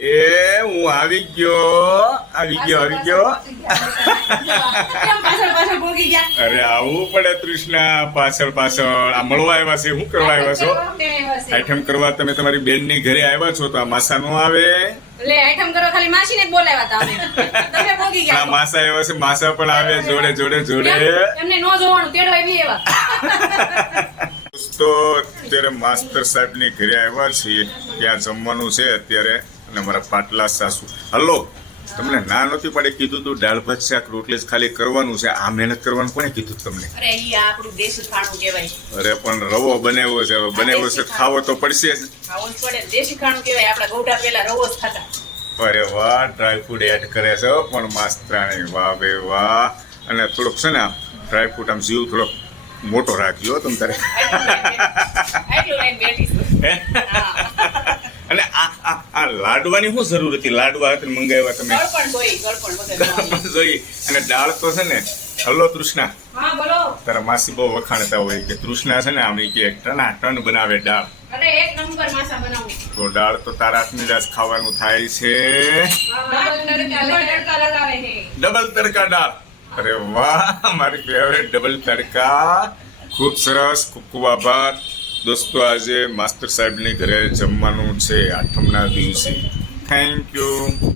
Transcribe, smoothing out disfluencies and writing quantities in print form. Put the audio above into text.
હું આવી ગયો અરે આવવું પડે તૃષ્ણા, પાછળ આ મળવા આવ્યા છે. શું કરવા આવ્યા છો? આઈટમ કરવા. તમે તમારી બેન ની ઘરે આવ્યા છો તો આ માસા નો આવે? માસા આવ્યા છે, માસા પણ આવે જોડે. દોસ્તો, અત્યારે માસ્ટર સાહેબ ની ઘરે આવ્યા છીએ. ત્યાં જમવાનું છે અત્યારે. અને મારા પાટલા સાસુ. હલો, તમને ના નહોતી પડે? કીધું તું દાળ ભાત શાક રોટલી જ ખાલી કરવાનું છે. આ મહેનત કરવાનું કોને કીધું તમને? અરે ઈ આપણું દેશી ખાણું કહેવાય. અરે પણ રવો બનાવ્યો છે, બનાવ્યો છે, ખાવો તો પડશે જ. ખાવું જ પડે. દેશી ખાણું કહેવાય. આપડા ગોઢા પેલા રવો જ ખાતા. અરે વાહ, ડ્રાય ફ્રૂટ એડ કરે છે પણ માસ્તરાણી, વાહ બે વાહ. અને થોડોક છે ને ડ્રાય ફ્રૂટ આમ જીવ થોડોક મોટો રાખ્યો તમ તારે. આટલું લઈને બેઠી છું. અને આ લાડવાની શું જરૂર હતી? લાડવા હતા મંગાવ્યા તમે? ગળપણ જોઈ. અને દાળ તો છે ને, હલો તૃષ્ણા, હા બોલો. તારા માસી બહુ વખાણતા હોય કે તૃષ્ણા છે ને આમ કે ટન બનાવે દાળ. અરે એક નંબર માસા બનાવું. તો દાળ તો તારા હાથની જ ખાવાનું થાય છે. ડબલ તડકા દાળ. અરે વાહ, મારી ફેવરેટ ડબલ તડકા. ખૂબ સરસ, ખૂબ ખૂબ આભાર. દોસ્તો, આજે માસ્ટર સાહેબની ઘરે જમવાનું છે 8મના દિવસે. Thank you.